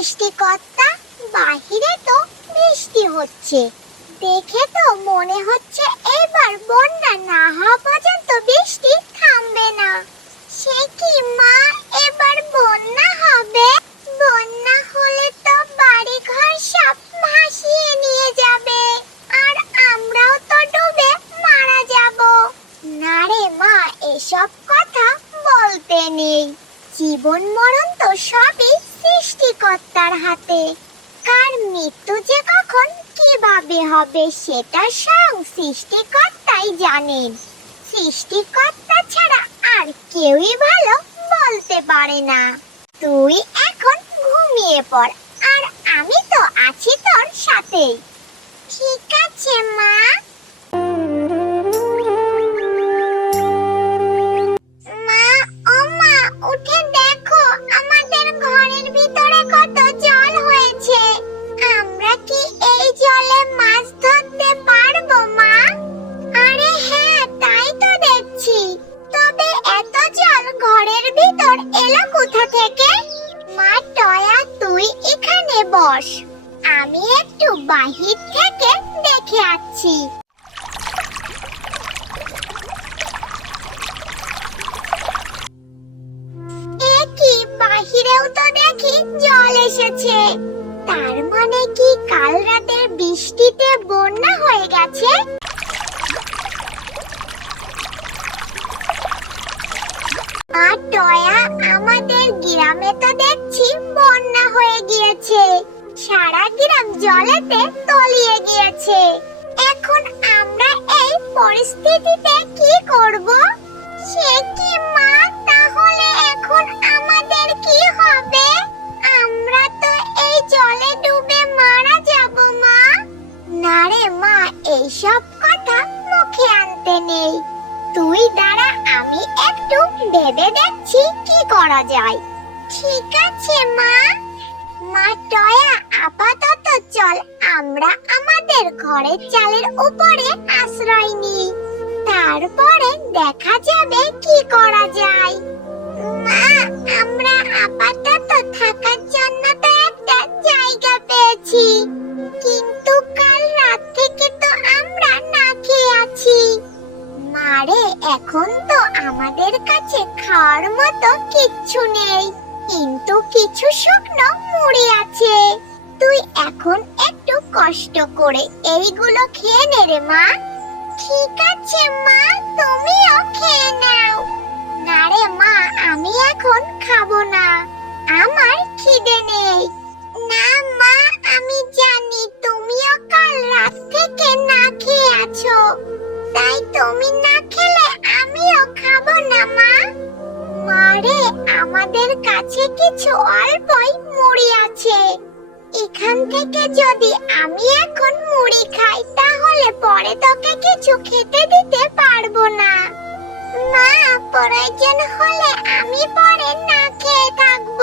সৃষ্টিকর্তা বাহিরে তো বৃষ্টি হচ্ছে। দেখে তো মনে হচ্ছে এবার বন্যা না হওয়া পর্যন্ত বৃষ্টি থামবে না। সে কি, মা, এবার বন্যা হবে? বন্যা হলে তো বাড়ি ঘর সব ভাসিয়ে নিয়ে যাবে, আর আমরাও তো ডুবে মারা যাব। না রে মা, এসব কথা বলতে নেই। জীবন মরণ তো সবই সৃষ্টিকর্তার হাতে। কার মৃত্যু যে কখন কীভাবে হবে, সেটা স্বয়ং সৃষ্টিকর্তাই জানেন। সৃষ্টিকর্তা ছাড়া আর কেউই ভালো বলতে পারে না। তুই এখন ঘুমিয়ে পড়, আর আমি তো আছি তোর সাথে ঠিক আছে, মা। থেকে মা, টয়া, তুই এখানে বস। আমি একটু বাহির থেকে দেখে আসছি। কি, বাহিরেও তো দেখি জল এসেছে। তার মানে কি কাল রাতের বৃষ্টিতে বন্যা হয়ে গেছে? আর টয়া, আমাদের গ্রামে তো দেখছি বন্যা হয়ে গিয়েছে। সারা গ্রাম জলেতে তলিয়ে গিয়েছে। এখন আমরা এই পরিস্থিতিতে আমি একটু ভেবে দেখছি কি করা যায়। ঠিক আছে, মা। মা টয়া, আপাতত চল, আমরা আমাদের ঘরের চালের উপরে আশ্রয় নিই। তারপরে দেখা যাবে কি করা যায়। মা, আমরা আপাতত খাওয়ার মতো কিচ্ছু নেই, কিন্তু কিছু শুকনো মুড়ি আছে। তুই এখন একটু কষ্ট করে এইগুলো খেয়ে নে রে মা। ঠিক আছে মা, তুমিও খেয়ে নাও। না রে মা, আমি এখন খাব না। আমার খিদে নেই। না মা, আমি জানি কিছু খেতে দিতে পারব না। মা প্রয়োজন হলে আমি পরে না খেয়ে থাকব।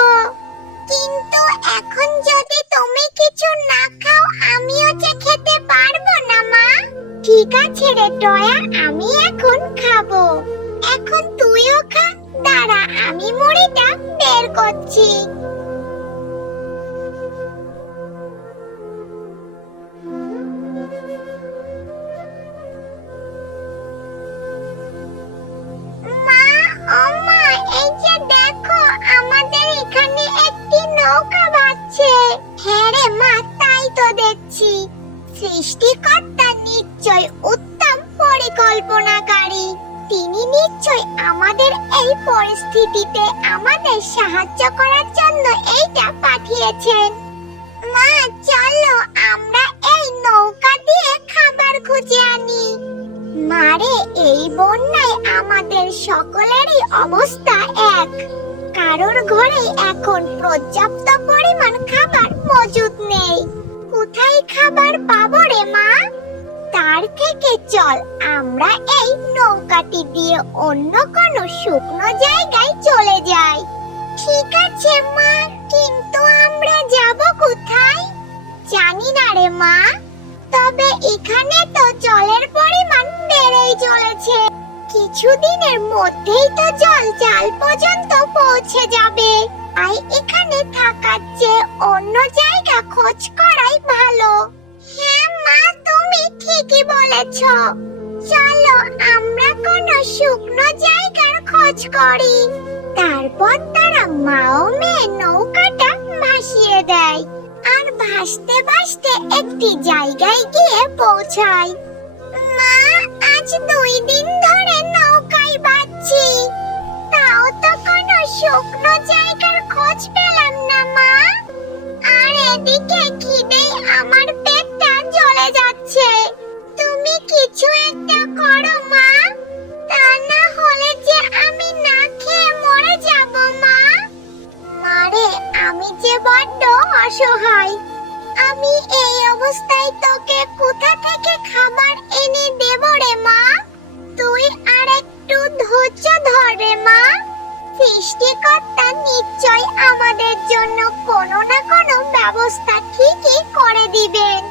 কিন্তু এখন যদি তুমি কিছু না খাও, আমিও যে খেতে পারব না, মা। ঠিক আছে রে টয়া, আমি এখন খাব। এখন তুইও খা, দাঁড়া, আমি মুড়িটা বের করছি। ভাসছে হ্যাঁ রে মা, তাই তো দেখছি। সৃষ্টিকর্তা নিশ্চয় উত্তম পরিকল্পনাকারী। তিনি নিশ্চয় আমাদের এই পরিস্থিতিতে আমাদের সাহায্য করার জন্য এইটা পাঠিয়েছেন। মা, চলো আমরা এই নৌকা দিয়ে খাবার খুঁজে আনি। মারে, এই বন্যায় আমাদের সকলেরই অবস্থা এক। কারোর ঘরে এখন পর্যাপ্ত পরিমাণ খাবার মজুদ নেই। কোথায় খাবার পাবো রে মা? তার থেকে চল, আমরা এই নৌকাটি দিয়ে অন্য কোনো শুকনো জায়গায় চলে যাই। ঠিক আছে মা, কিন্তু আমরা যাব কোথায়? জানি না রে মা। তবে এখানে তো জলের পরিমাণ বেড়েই চলেছে। কিছুদিনের মধ্যেই তো জল জাল পর্যন্ত পৌঁছে যাবে। তাই এখানে থাকার চেয়ে অন্য জায়গা খোঁজ করাই ভালো। হ্যাঁ মা, তুমি ঠিকই বলেছ। চলো আমরা কোনো শুকনো জায়গার খোঁজ করি। তারপর তারা মা ও মেয়ে নৌকাটা ভাসিয়ে দেয়। আর ভাসতে ভাসতে একটি জায়গায় গিয়ে পৌঁছায়। মা, আজ দুই দিন শুকনো জায়গার খোঁজ পেলাম না, মা। আর এদিকে খিদেই আমার পেটটা জ্বলে যাচ্ছে। তুমি কিছু একটা করো, মা। তা না হলে যে আমি না খেয়ে মরে যাব, মা। মারে আমি যে বড্ড অসহায়। আমি এই অবস্থায় তোকে কোথা থেকে খাবার এনে দেব রে, মা? তুই আর একটু ধৈর্য ধর রে, মা। সৃষ্টিকর্তা নিশ্চয় আমাদের জন্য কোনো না কোনো ব্যবস্থা ঠিকই করে দিবেন।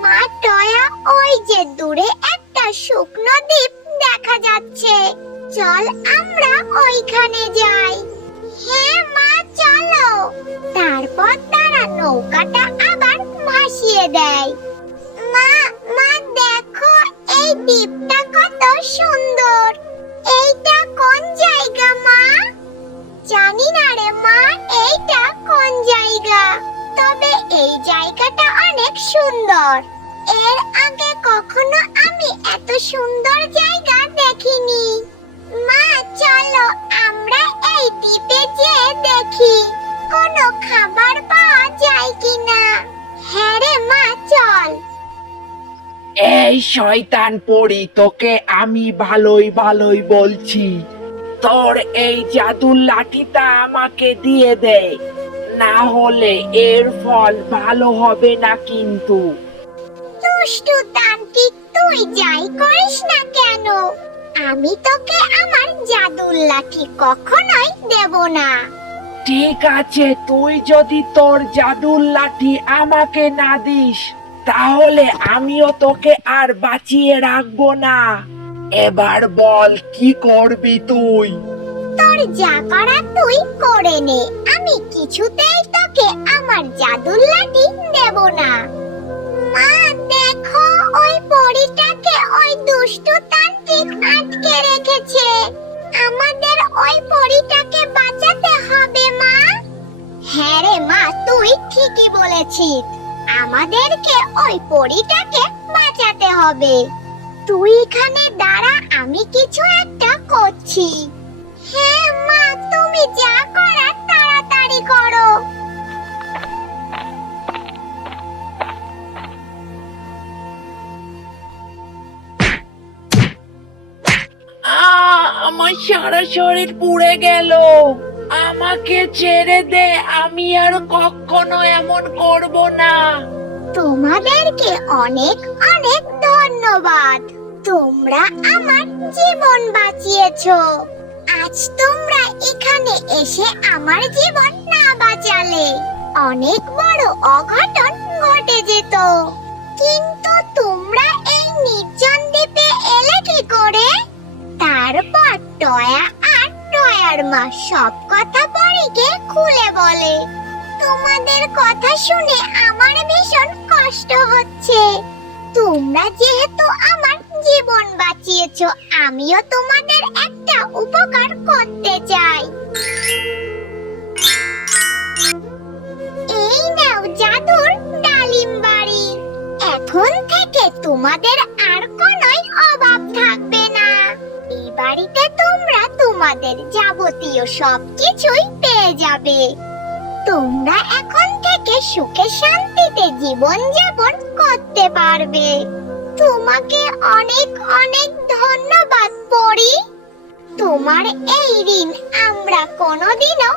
মা টয়া ওই যে দূরে একটা শুকনো দ্বীপ দেখা যাচ্ছে। চল আমরা ওইখানে যাই। হ্যাঁ মা, চলো। তারপর তারা নৌকাটা আবার ভাসিয়ে দেয়। মা মা দেখো, এই দ্বীপটা কত সুন্দর। এইটা জানি না রে মা, এইটা কোন জায়গা? তবে এই জায়গাটা অনেক সুন্দর। এর আগে কখনো আমি এত সুন্দর জায়গা দেখিনি। মা, চলো আমরা এই দ্বীপে যেয়ে দেখি, কোনো খাবার পাওয়া যায় কিনা। হ্যাঁ রে মা, চল। এই শয়তান পড়ি তোকে আমি ভালোই ভালোই বলছি। তোর এই জাদুর লাঠিটা আমাকে দিয়ে দে। না হলে এর ফল ভালো হবে না কিন্তু। দুষ্টু তান্ত্রিক তুই যাই করিস না কেন? আমি তোকে আমার জাদুর লাঠি কখনোই দেব না। ঠিক আছে তুই যদি তোর জাদুর লাঠি আমাকে না দিস তাহলে আমিও তোকে আর বাঁচিয়ে রাখব না। এবার বল, কি করবি তুই? তোর যা করার তুই করে নে। আমি কিছুতেই তোকে আমার জাদুর লাঠি দেব না। মা, দেখো, ওই পরীটাকে ওই দুষ্টু তান্ত্রিক আটকে রেখেছে। আমাদের ওই পরীটাকে বাঁচাতে হবে, মা। হ্যাঁ রে মা, তুই ঠিকই বলেছিস। আমাদেরকে ওই পরীটাকে বাঁচাতে হবে। তুই এখানে দাঁড়া আমি কিছু একটা করছি। হ্যাঁ মা তুমি যা করার তাড়াতাড়ি করো। আমার সারা শরীর পুড়ে গেল। আমাকে ছেড়ে দে আমি আর কখনো এমন করব না। তোমাদেরকে অনেক অনেক ধন্যবাদ। তোমরা আমার জীবন বাঁচিয়েছো। আজ তোমরা এখানে এসে আমার জীবন না বাঁচালে। অনেক বড় অঘটন ঘটে যেত। কিন্তু তোমরা এই নির্জন দ্বীপে এলে কি করে? তারপর টয়া আর টয়ার মা সব কথা পরীকে খুলে বলে। তোমাদের কথা শুনে আমার ভীষণ কষ্ট হচ্ছে। তোমরা যেহেতু আমার জীবন বাঁচিয়েছো, আমিও তোমাদের একটা উপকার করতে চাই। এই নাও জাদুর ডালিম বাড়ি। এখন থেকে তোমাদের আর কোনোই অভাব থাকবে না। এই বাড়িতে তোমরা তোমাদের যাবতীয় সবকিছুই পেয়ে যাবে। তোমরা এখন থেকে সুখে শান্তিতে জীবন যাপন করতে পারবে। তোমাকে অনেক অনেক ধন্যবাদ, পরি। তোমার এই ঋণ আমরা কোনোদিনও